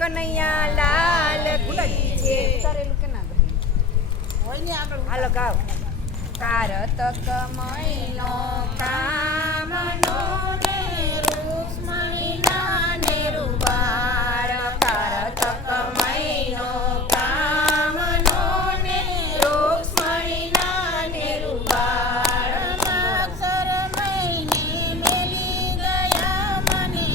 કનૈયા લાલ કી જય. હાલો ગાવ. કારતક મહિનો કામનો ને રૂક્ષ્મણીના નિરુબાર. કારતક મહિનો કામનો ને રૂક્ષ્મણીના નિરુબાર. અક્ષર મહિને મેલી ગયા મને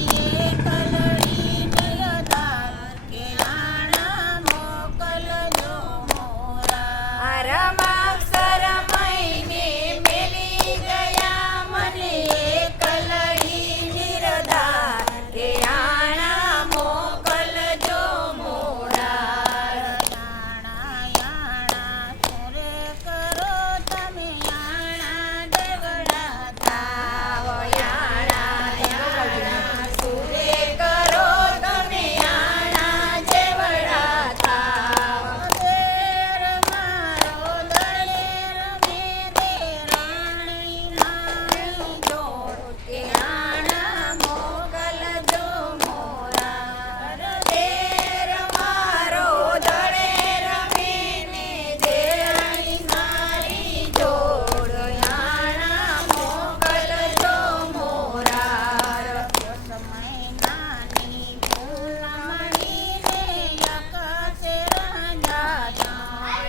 કલડી નિરધાર કે આણા મોકલજો મોરા. રમાક્ષર મહિને મેલી ગયા મને કલડી નિરધાર કે આણા મોકલજો મોડા. યાણા યાણા સુરે કરો તમે યાણા દેવડા તાવ યાણા યાણા સુરે કરો તમે આણા જેવડા તાવ. દેર મારો દળેર મે દેરાણી નાણી જોડ કે આણા મોકલજો મોરા. દેર મારો દળેર મેને દેરાણી મારી જોડ આણા મોકલજો મોરા. સમયનાની ફૂલમણીને યકસે રાજા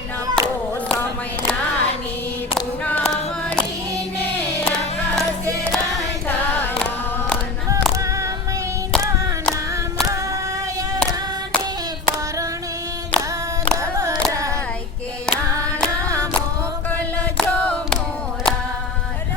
નકો સમયનાની પૂનમણીને આકાશે રાંધાયન. મહિનાના માયરાને પરણે ગવરાય કે આણા મોકલજો મોરા.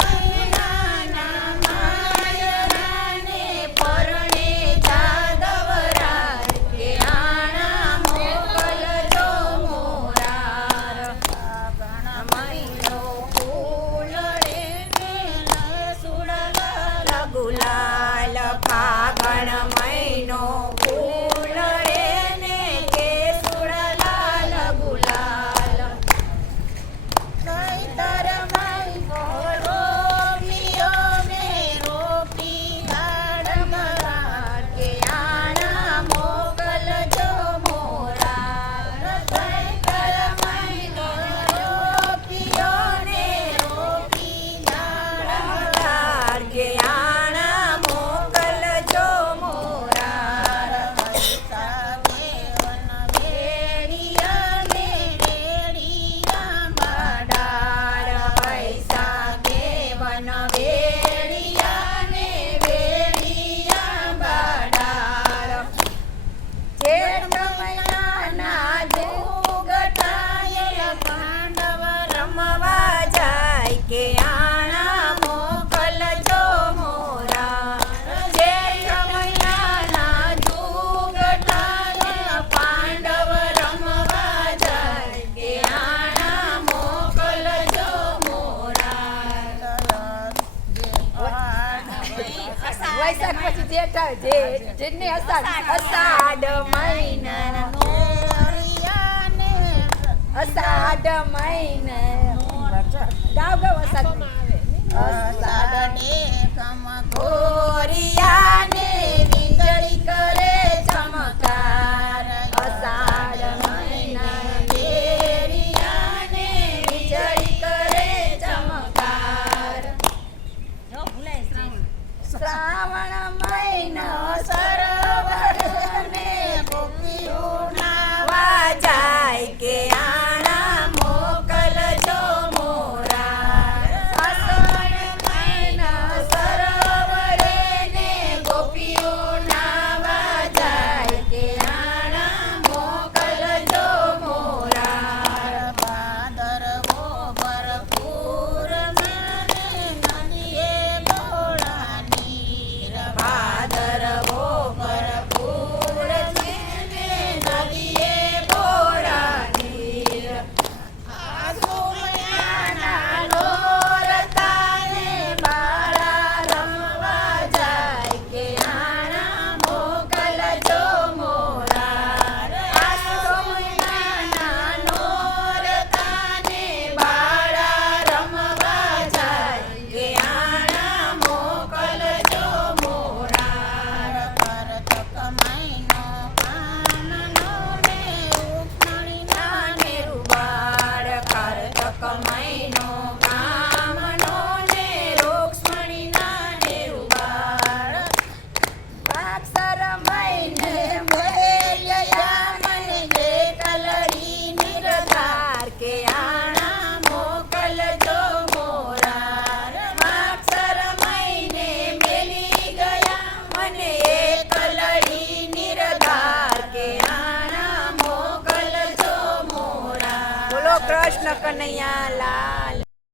મહિનાના માયરાને પરણે જાદવરાય કે આણા મોકલજો મોરા. ફાગણ મહિનો ફૂલડે ને સુડલાલ ગુલાલ. ફાગણ મહિનો ફૂલડે ને કે સુડલાલ ગુલાલ. ચૈતર મહિનો રોપિયો ને રોપી ગાડ ગરાડ કે આણા મોકલજો મોરા. ચૈતર મહિનો રોપિયો ને રોપી ગાડ કે આણા મોકલજો મોરા. વૈશાખે વન વેડિયા ને વેડિયા બાડાર. વૈશાખે વન વેડિયા ને વેડિયા બાડાર. જેઠ મહિનાના જુગટાય પાંડવ રમવા જાય કે આણા મોકલજો મોરા. જેઠ મહિનાના જુગટાય પાંડવ રમવા જાય કે આણા મોકલજો મોરા. વૈશાખ પછી જેઠ જેઠને અષાઢ મહિના. અષાઢ મહિના ગાવ ગાવ અષાઢ ગોરિયાને વીજળી કરે ચમકાર. અષાઢ મહિના વેરિયાને વીજળી કરે ચમકાર. શ્રાવણ મહિનો સરોવરને ગોપીઓ નાવા જાય કે આણા મોકલજો મોરા. શ્રાવણ મહિનો સરોવરે ને ગોપીઓ નાવા કૃષ્ણ કનૈયા લાલ